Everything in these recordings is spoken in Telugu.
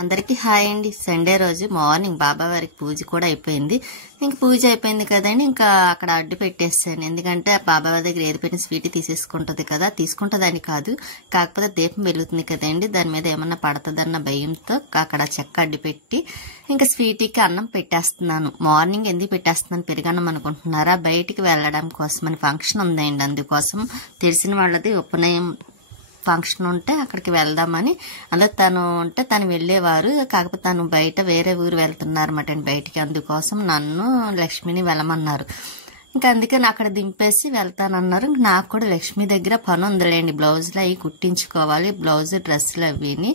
అందరికీ హాయ్ అండి. సండే రోజు మార్నింగ్ బాబావారికి పూజ కూడా అయిపోయింది. ఇంక పూజ అయిపోయింది కదండి, ఇంకా అక్కడ అడ్డు పెట్టేస్తాను. ఎందుకంటే బాబావారి దగ్గర ఏది పెట్టిన స్వీట్ తీసేసుకుంటది కదా, తీసుకుంటుందని కాదు, కాకపోతే దీపం వెలుగుతుంది కదండి, దాని మీద ఏమన్నా పడుతుందన్న భయంతో అక్కడ చెక్క అడ్డు పెట్టి ఇంకా స్వీట్కి అన్నం పెట్టేస్తున్నాను. మార్నింగ్ ఎందుకు పెట్టేస్తున్నాను పెరుగన్నం అనుకుంటున్నారా? బయటికి వెళ్ళడం కోసమని ఫంక్షన్ ఉందండి, అందుకోసం తెలిసిన వాళ్ళది ఉపనయనం ఫంక్షన్ ఉంటే అక్కడికి వెళ్దామని. అందులో తను ఉంటే తను వెళ్ళేవారు, కాకపోతే తను బయట వేరే ఊరు వెళ్తున్నారు అన్నమాట బయటికి, అందుకోసం నన్ను లక్ష్మిని వెళ్ళమన్నారు. ఇంకా అందుకని అక్కడ దింపేసి వెళ్తానన్నారు. నాకు కూడా లక్ష్మి దగ్గర పని ఉందిలేండి, బ్లౌజులు అవి కుట్టించుకోవాలి, బ్లౌజ్ డ్రెస్సులు అవిని.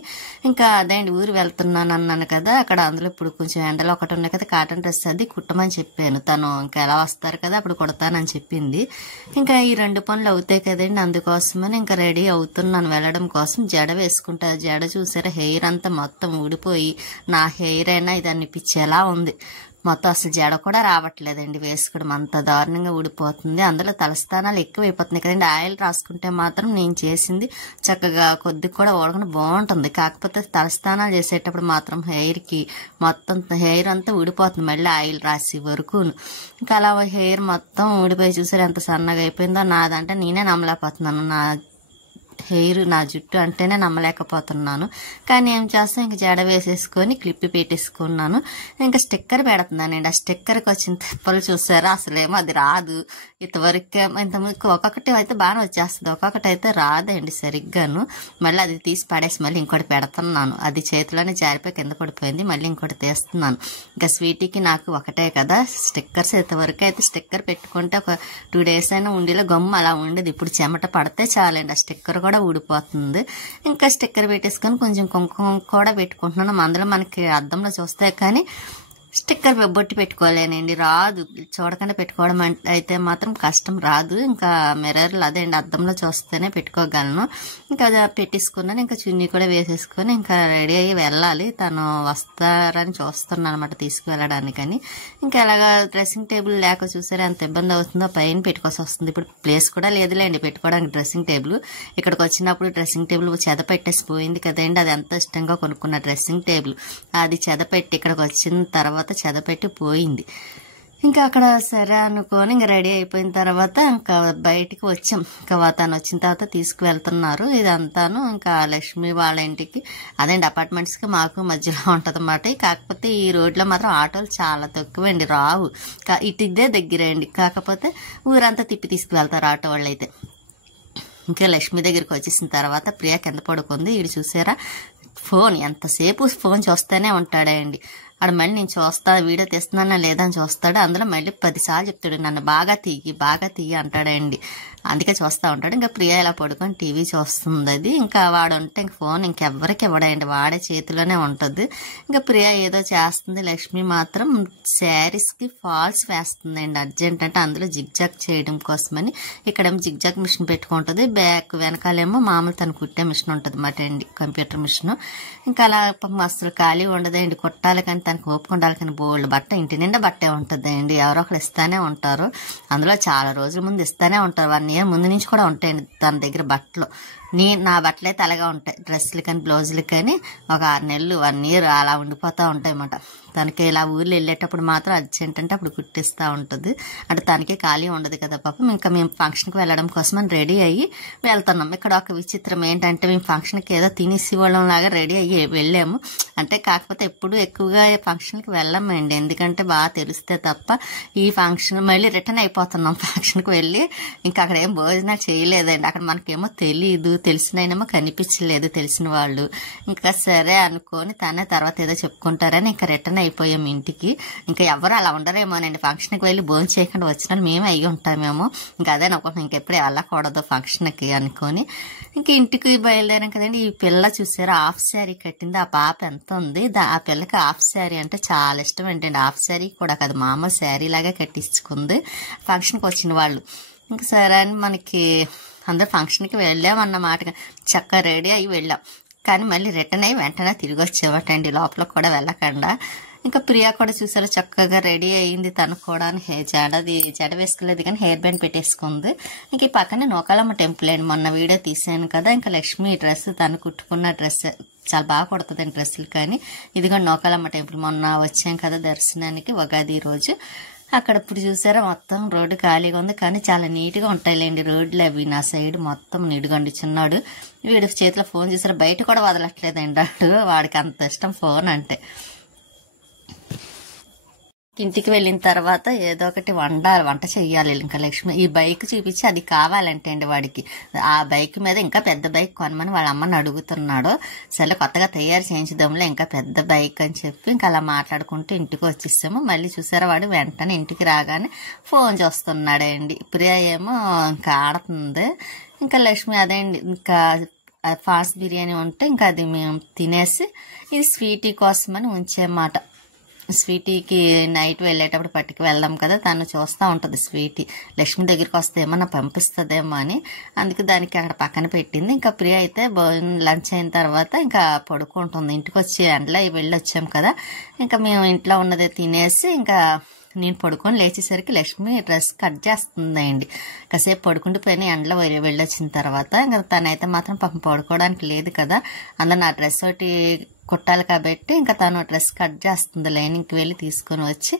ఇంకా అదేంటి ఊరు వెళ్తున్నాను అన్నాను కదా, అక్కడ అందులో ఇప్పుడు కొంచెం ఎండలు ఒకటి ఉన్నాయి కదా, కాటన్ డ్రెస్ అది కుట్టమని చెప్పాను. తను ఇంకా ఎలా వస్తారు కదా అప్పుడు కుడతానని చెప్పింది. ఇంకా ఈ 2 పనులు అవుతాయి కదండి, అందుకోసమని ఇంకా రెడీ అవుతున్నాను వెళ్ళడం కోసం. జడ వేసుకుంటా, జడ చూసారా హెయిర్ అంతా మొత్తం ఊడిపోయి నా హెయిర్ అయినా ఇది అనిపించేలా ఉంది. మొత్తం అసలు జడ కూడా రావట్లేదండి, వేసుకోవడం అంత దారుణంగా ఊడిపోతుంది. అందులో తలస్థానాలు ఎక్కువైపోతున్నాయి కదండి. ఆయిల్ రాసుకుంటే మాత్రం నేను చేసింది చక్కగా కొద్దిగా కూడా ఊడకుండా బాగుంటుంది, కాకపోతే తలస్థానాలు చేసేటప్పుడు మాత్రం హెయిర్కి మొత్తం హెయిర్ అంతా ఊడిపోతుంది మళ్ళీ ఆయిల్ రాసి వరకు. ఇంకా అలా హెయిర్ మొత్తం ఊడిపోయి చూసారు ఎంత సన్నగా అయిపోయిందో. నాదంటే నేనే నమ్మలేకపోతున్నాను, నా హెయిర్ నా జుట్టు అంటేనే నమ్మలేకపోతున్నాను. కానీ ఏం చేస్తాం, ఇంక జడ వేసేసుకొని క్లిప్ పెట్టేసుకున్నాను. ఇంకా స్టిక్కర్ పెడుతున్నానండి. ఆ స్టిక్కర్కి వచ్చిన తిప్పలు చూసారా, అసలేమో అది రాదు. ఇంతవరకు ఇంతకు ఒక్కొక్కటి అయితే బాగానే వచ్చేస్తుంది, ఒక్కొక్కటి అయితే రాదండి సరిగ్గాను. మళ్ళీ అది తీసి పడేసి మళ్ళీ ఇంకోటి పెడుతున్నాను, అది చేతిలోనే జారిపోయి కింద పడిపోయింది, మళ్ళీ ఇంకోటి తీస్తున్నాను. ఇంకా స్వీటీకి నాకు ఒకటే కదా స్టిక్కర్స్. ఇంతవరకు అయితే స్టిక్కర్ పెట్టుకుంటే ఒక 2 days అయినా ఉండిలో గమ్ము అలా ఉండేది. ఇప్పుడు చెమట పడితే చాలండి ఆ స్టిక్కర్ కూడా ఊడిపోతుంది. ఇంకా స్టిక్కర్ పెట్టేసుకొని కొంచెం కుంకుమ కూడా పెట్టుకుంటున్నాను. అందులో మనకి అద్దంలో చూస్తే కానీ స్టిక్కర్ బొట్టి పెట్టుకోలేనండి, రాదు. చూడకుండా పెట్టుకోవడం అయితే మాత్రం కష్టం, రాదు. ఇంకా మిర్రర్లు అదే అండి అద్దంలో చూస్తేనే పెట్టుకోగలను. ఇంకా పెట్టేసుకున్నాను. ఇంకా చున్నీ కూడా వేసేసుకొని ఇంకా రెడీ అయ్యి వెళ్ళాలి. తను వస్తారని చూస్తున్నాను అనమాట తీసుకువెళ్ళడానికని. ఇంకా అలాగా డ్రెస్సింగ్ టేబుల్ లేక చూసారా ఎంత ఇబ్బంది అవుతుందో, పైన పెట్టుకోవాల్సి వస్తుంది. ఇప్పుడు ప్లేస్ కూడా లేదులేండి పెట్టుకోవడానికి డ్రెస్సింగ్ టేబుల్. ఇక్కడికి వచ్చినప్పుడు డ్రెస్సింగ్ టేబుల్ చెద పెట్టేసి పోయింది కదండి, అది ఎంత ఇష్టంగా కొనుక్కున్న డ్రెస్సింగ్ టేబుల్, అది చెద పెట్టి ఇక్కడికి వచ్చిన తర్వాత చెదపెట్టి పోయింది. ఇంకా అక్కడ సరే అనుకొని ఇంకా రెడీ అయిపోయిన తర్వాత ఇంకా బయటికి వచ్చాం. ఇంకా తను వచ్చిన తర్వాత తీసుకువెళ్తున్నారు ఇదంతాను. ఇంకా లక్ష్మి వాళ్ళ ఇంటికి అదేంటి అపార్ట్మెంట్స్కి మాకు మధ్యలో ఉంటుంది అన్నమాట. కాకపోతే ఈ రోడ్లో మాత్రం ఆటోలు చాలా తక్కువండి, రావు. ఇటుదే దగ్గరే అండి, కాకపోతే ఊరంతా తిప్పి తీసుకువెళ్తారు ఆటో వాళ్ళు అయితే. ఇంకా లక్ష్మి దగ్గరికి వచ్చేసిన తర్వాత ప్రియా కింద పడుకుంది. వీడు చూసారా ఫోన్, ఎంతసేపు ఫోన్ చూస్తూనే ఉంటాడండి. ఆడ మళ్ళీ నేను చూస్తా వీడియో తీస్తున్నానా లేదా అని చూస్తాడు. అందులో మళ్ళీ 10 సార్లు చెప్తాడు నన్ను బాగా తీయి అంటాడండి, అందుకే చూస్తూ ఉంటాడు. ఇంకా ప్రియ ఇలా పడుకొని టీవీ చూస్తుంది. అది ఇంకా వాడు ఉంటే ఇంక ఫోన్ ఇంకెవ్వరికి ఇవ్వడండి, వాడే చేతిలోనే ఉంటుంది. ఇంకా ప్రియ ఏదో చేస్తుంది, లక్ష్మి మాత్రం శారీస్కి ఫాల్స్ వేస్తుందండి అర్జెంట్. అంటే అందులో జిగ్జాగ్ చేయడం కోసమని ఇక్కడేమో జిగ్జాగ్ మిషన్ పెట్టుకుంటుంది, బ్యాక్ వెనకాలేమో మామూలు తను కుట్టే మిషన్ ఉంటుంది అన్నమాట అండి, కంప్యూటర్ మిషన్. ఇంకా అలా అసలు ఖాళీ ఉండదండి, కుట్టాలి కానీ తనకు ఓపిక ఉండాలి. కానీ బోల్డ్ బట్ట ఇంటి నిండా బట్టే ఉంటుందండి, ఎవరో ఒకరు ఇస్తానే ఉంటారు. అందులో చాలా రోజుల ముందు ఇస్తానే ఉంటారు, 1 year ముందు నుంచి కూడా ఉంటాయండి తన దగ్గర బట్టలు. నా బట్టలు అయితే అలాగా ఉంటాయి, డ్రెస్సులు కానీ బ్లౌజులు కానీ ఒక 6 నెలలు 1 year అలా ఉండిపోతూ ఉంటాయి అన్నమాట. తనకి ఇలా ఊర్లో వెళ్ళేటప్పుడు మాత్రం అర్జెంట్ అంటే అప్పుడు కుట్టిస్తూ ఉంటుంది. అంటే తనకి ఖాళీ ఉండదు కదా పాపం. ఇంకా మేము ఫంక్షన్కి వెళ్ళడం కోసం అని రెడీ అయ్యి వెళ్తున్నాం. ఇక్కడ ఒక విచిత్రం ఏంటంటే మేము ఫంక్షన్కి ఏదో తినేసి వాళ్ళం లాగా రెడీ అయ్యి వెళ్ళాము. అంటే కాకపోతే ఎప్పుడు ఎక్కువగా ఫంక్షన్కి వెళ్ళామండి, ఎందుకంటే బాగా తెలిస్తే తప్ప. ఈ ఫంక్షన్ మళ్ళీ రిటర్న్ అయిపోతున్నాం ఫంక్షన్కి వెళ్ళి. ఇంకా అక్కడ ఏం భోజనాలు చేయలేదండి, అక్కడ మనకేమో తెలీదు, తెలిసినైనేమో కనిపించలేదు తెలిసిన వాళ్ళు. ఇంకా సరే అనుకొని తనే తర్వాత ఏదో చెప్పుకుంటారని ఇంకా రిటర్న్ అయిపోయాం ఇంటికి. ఇంకా ఎవరు అలా ఉండరేమోనండి, ఫంక్షన్కి వెళ్ళి భోజనం చేయకుండా వచ్చిన మేము అయ్యి ఉంటామేమో. ఇంకా అదే అనుకుంటున్నాం ఇంకెప్పుడు వెళ్ళకూడదు ఫంక్షన్కి అనుకొని. ఇంకా ఇంటికి బయలుదేరాం కదండి. ఈ పిల్ల చూసారా హాఫ్ శారీ కట్టింది, ఆ పాప ఎంత ఉంది. ఆ పిల్లకి హాఫ్ శారీ అంటే చాలా ఇష్టం ఏంటండి, హాఫ్ శారీ కూడా కాదు మామూలు శారీ లాగా కట్టించుకుంది ఫంక్షన్కి వచ్చిన వాళ్ళు. ఇంకా సరే అని మనకి అందరు ఫంక్షన్కి వెళ్ళామన్నమాట, చక్కగా రెడీ అయ్యి వెళ్ళాం. కానీ మళ్ళీ రిటర్న్ అయ్యి వెంటనే తిరిగి వచ్చేవాటండి, లోపల కూడా వెళ్ళకుండా. ఇంకా ప్రియా కూడా చూసారు చక్కగా రెడీ అయ్యింది. తను కూడా జడ వేసుకోలేదు కానీ హెయిర్ బ్యాండ్ పెట్టేసుకుంది. ఇంక ఈ పక్కనే నూకాలమ్మ టెంపుల్ అండి, మొన్న వీడియో తీసాను కదా. ఇంకా లక్ష్మి డ్రెస్ తను కుట్టుకున్న డ్రెస్ చాలా బాగా కుడుతుందండి డ్రెస్సులు. కానీ ఇదిగో నూకాలమ్మ టెంపుల్ మొన్న వచ్చాం కదా దర్శనానికి ఉగాది రోజు. అక్కడ ఇప్పుడు చూసారా మొత్తం రోడ్డు ఖాళీగా ఉంది కానీ చాలా నీట్గా ఉంటాయిలేండి రోడ్లు అవి. నా సైడ్ మొత్తం నీడుగండి. చిన్నాడు వీడి చేతిలో ఫోన్ చూసారా, బయట కూడా వదలట్లేదండి వాడికి అంత ఇష్టం ఫోన్ అంటే. ఇంటికి వెళ్ళిన తర్వాత ఏదో ఒకటి వంట చెయ్యాలి. ఇంకా లక్ష్మి ఈ బైక్ చూపించి అది కావాలంటే అండి వాడికి. ఆ బైక్ మీద ఇంకా పెద్ద బైక్ కొనమని వాళ్ళ అమ్మని అడుగుతున్నాడు. సరే కొత్తగా తయారు చేయించడంలో ఇంకా పెద్ద బైక్ అని చెప్పి ఇంకా అలా మాట్లాడుకుంటూ ఇంటికి వచ్చేసాము. మళ్ళీ చూసారా వాడు వెంటనే ఇంటికి రాగానే ఫోన్ చూస్తున్నాడండి. ప్రియా ఏమో ఇంకా ఆడుతుంది. ఇంకా లక్ష్మి అదేండి ఇంకా ఫాస్ట్ బిర్యానీ ఉంటే ఇంకా అది మేము తినేసి ఇది స్వీటీ కోసమని ఉంచేమాట. స్వీటీకి నైట్ వెళ్ళేటప్పుడు పట్టుకు వెళ్దాం కదా, తను చూస్తూ ఉంటుంది స్వీటీ లక్ష్మి దగ్గరికి వస్తే ఏమన్నా పంపిస్తుందేమో అని. అందుకు దానికి అక్కడ పక్కన పెట్టింది. ఇంకా ప్రియ అయితే లంచ్ అయిన తర్వాత ఇంకా పడుకుంటుంది. ఇంటికి వచ్చి ఎండలో వెళ్ళొచ్చాం కదా, ఇంకా మేము ఇంట్లో ఉన్నదే తినేసి ఇంకా నేను పడుకొని లేచేసరికి లక్ష్మి డ్రెస్ కట్ చేస్తుందండి. కాసేపు పడుకుంటూ పోయిన ఎండలో వెళ్ళొచ్చిన తర్వాత ఇంకా తనైతే మాత్రం పాపం పడుకోవడానికి లేదు కదా, అందులో నా డ్రెస్ ఒకటి కుట్టాలి కాబట్టి ఇంకా తను డ్రెస్ కట్ చేస్తుంది. లైనింగ్కి వెళ్ళి తీసుకొని వచ్చి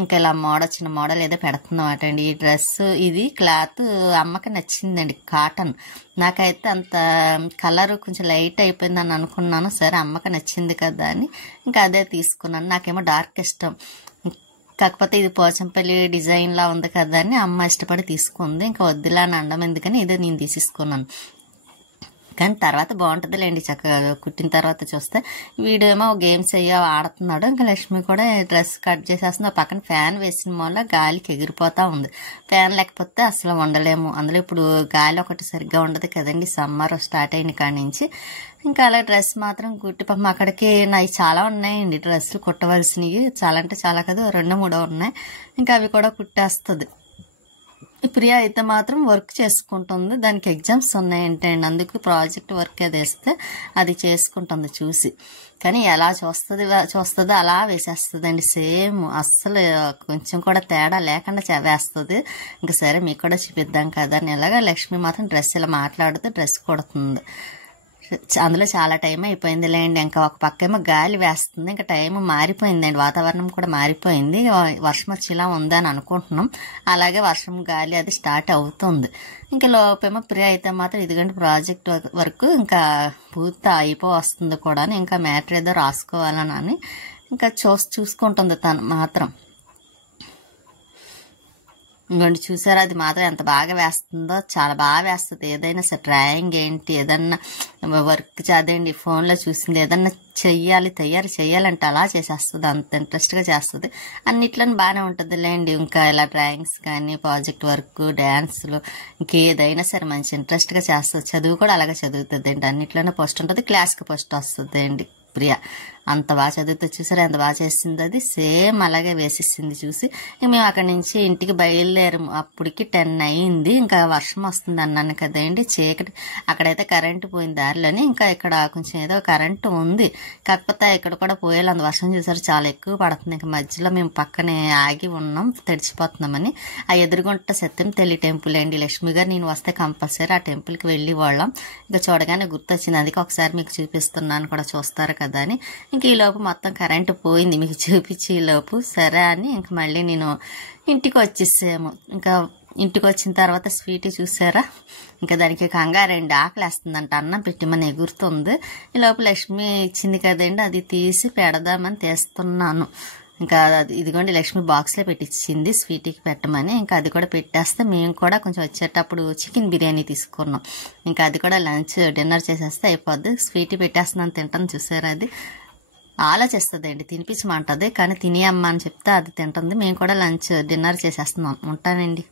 ఇంకా ఇలా చిన్న మోడల్ ఏదో పెడుతుందన్నమాట అండి. ఈ డ్రెస్ ఇది క్లాత్ అమ్మకి నచ్చిందండి, కాటన్. నాకైతే అంత కలర్ కొంచెం లైట్ అయిపోయిందని అనుకున్నాను. సరే అమ్మకి నచ్చింది కదా అని ఇంకా అదే తీసుకున్నాను. నాకేమో డార్క్ ఇష్టం, కాకపోతే ఇది పోచంపల్లి డిజైన్ లా ఉంది కదా అని అమ్మ ఇష్టపడి తీసుకుంది. ఇంకా వద్దులా అని అండం ఎందుకని ఇదే నేను తీసేసుకున్నాను. కానీ తర్వాత బాగుంటుందిలేండి చక్కగా కుట్టిన తర్వాత చూస్తే. వీడేమో గేమ్స్ అయ్యో ఆడుతున్నాడు. ఇంకా లక్ష్మి కూడా డ్రెస్ కట్ చేసేస్తుంది. పక్కన ఫ్యాన్ వేసిన వల్ల గాలికి ఎగిరిపోతా ఉంది. ఫ్యాన్ లేకపోతే అసలు ఉండలేము. అందులో ఇప్పుడు గాలి ఒకటి సరిగ్గా ఉండదు కదండి, సమ్మర్ స్టార్ట్ అయిన కాడి నుంచి. ఇంకా అలా డ్రెస్ మాత్రం కుట్టి పాపం అక్కడికి నాయి చాలా ఉన్నాయండి డ్రెస్సులు కుట్టవలసినవి. చాలా అంటే చాలా కదా, 2-3 ఉన్నాయి. ఇంకా అవి కూడా కుట్టేస్తుంది. ప్రియా అయితే మాత్రం వర్క్ చేసుకుంటుంది. దానికి ఎగ్జామ్స్ ఉన్నాయంటే అందుకు ప్రాజెక్ట్ వర్క్ అది వేస్తే అది చేసుకుంటుంది చూసి. కానీ ఎలా చూస్తుందో అలా వేసేస్తుందండి సేమ్. అస్సలు కొంచెం కూడా తేడా లేకుండా వేస్తుంది. ఇంకా సరే మీకు కూడా చూపిద్దాం కదా అని ఇలాగా లక్ష్మి మాత్రం డ్రెస్ ఇలా మాట్లాడుతూ డ్రెస్ కుడుతుంది. అందులో చాలా టైం అయిపోయిందిలేండి. ఇంకా ఒక పక్కేమో గాలి వేస్తుంది. ఇంకా టైం మారిపోయిందండి, వాతావరణం కూడా మారిపోయింది. వర్షం వచ్చేలా ఉందని అనుకుంటున్నాం. అలాగే వర్షం గాలి అది స్టార్ట్ అవుతుంది. ఇంకా లోపేమో ప్రియ అయితే మాత్రం ఇదిగంటే ప్రాజెక్ట్ వరకు ఇంకా పూర్తి అయిపోవస్తుంది కూడా. ఇంకా మ్యాటర్ ఏదో రాసుకోవాలని ఇంకా చూసుకుంటుంది తను మాత్రం. ఇంకోండి చూసారా, అది మాత్రం ఎంత బాగా వేస్తుందో, చాలా బాగా వేస్తుంది. ఏదైనా సరే డ్రాయింగ్ ఏంటి ఏదన్నా వర్క్ చదండి ఫోన్లో చూసింది ఏదన్నా తయారు చేయాలంటే అలా చేసేస్తుంది. అంత ఇంట్రెస్ట్గా చేస్తుంది. అన్నిట్లోనే బాగానే ఉంటుంది లేండి. ఇంకా ఇలా డ్రాయింగ్స్ కానీ ప్రాజెక్ట్ వర్క్ డ్యాన్స్లు ఇంకేదైనా సరే మంచి ఇంట్రెస్ట్గా చేస్తుంది. చదువు కూడా అలాగే చదువుతుంది అండి. అన్నిట్లోనే ఫస్ట్ ఉంటుంది, క్లాస్కి ఫస్ట్ వస్తుంది అండి ప్రియ. అంత బాగా చదువుతూ చూసారా ఎంత బాగా చేసింది. అది సేమ్ అలాగే వేసేసింది చూసి. మేము అక్కడి నుంచి ఇంటికి బయలుదేరాము. అప్పటికి 10 అయింది. ఇంకా వర్షం వస్తుంది అన్నాను కదండి, చీకటి. అక్కడైతే కరెంటు పోయింది దారిలోనే. ఇంకా ఇక్కడ కొంచెం ఏదో కరెంటు ఉంది, కాకపోతే ఇక్కడ కూడా పోయేలా వర్షం చూసారు చాలా ఎక్కువ పడుతుంది. ఇంకా మధ్యలో మేము పక్కనే ఆగి ఉన్నాం తడిచిపోతున్నామని. ఆ ఎదురుగుంట సత్యం తల్లి టెంపుల్ అండి. లక్ష్మి గారు నేను వస్తే కంపల్సరీ ఆ టెంపుల్కి వెళ్ళి వాళ్ళం. ఇంకా చూడగానే గుర్తొచ్చింది, అందుకే ఒకసారి మీకు చూపిస్తున్నాను కూడా చూస్తారు కదా అని. ఇంక ఈ లోపు మొత్తం కరెంటు పోయింది మీకు చూపించి లోపు. సరే అని ఇంక మళ్ళీ నేను ఇంటికి వచ్చేసాము. ఇంకా ఇంటికి వచ్చిన తర్వాత స్వీటీ చూసారా, ఇంకా దానికి కంగారండి, ఆకలేస్తుందంట, అన్నం పెట్టిమని ఎగురుతుంది. ఈ లోపు లక్ష్మి ఇచ్చింది కదండి, అది తీసి పెడదామని తీస్తున్నాను. ఇంకా ఇదిగోండి లక్ష్మి బాక్స్లో పెట్టించింది స్వీటీకి పెట్టమని. ఇంకా అది కూడా పెట్టేస్తే మేము కూడా కొంచెం వచ్చేటప్పుడు చికెన్ బిర్యానీ తీసుకున్నాం. ఇంకా అది కూడా డిన్నర్ చేసేస్తే అయిపోద్ది. స్వీటీ పెట్టేస్తున్నాను తింటాను చూసారా, అది ఆలోచిస్తుంది అండి, తినిపించమంటుంది. కానీ తినేయమ్మా అని చెప్తే అది తింటుంది. మేము కూడా డిన్నర్ చేసేస్తున్నాం. ఉంటానండి.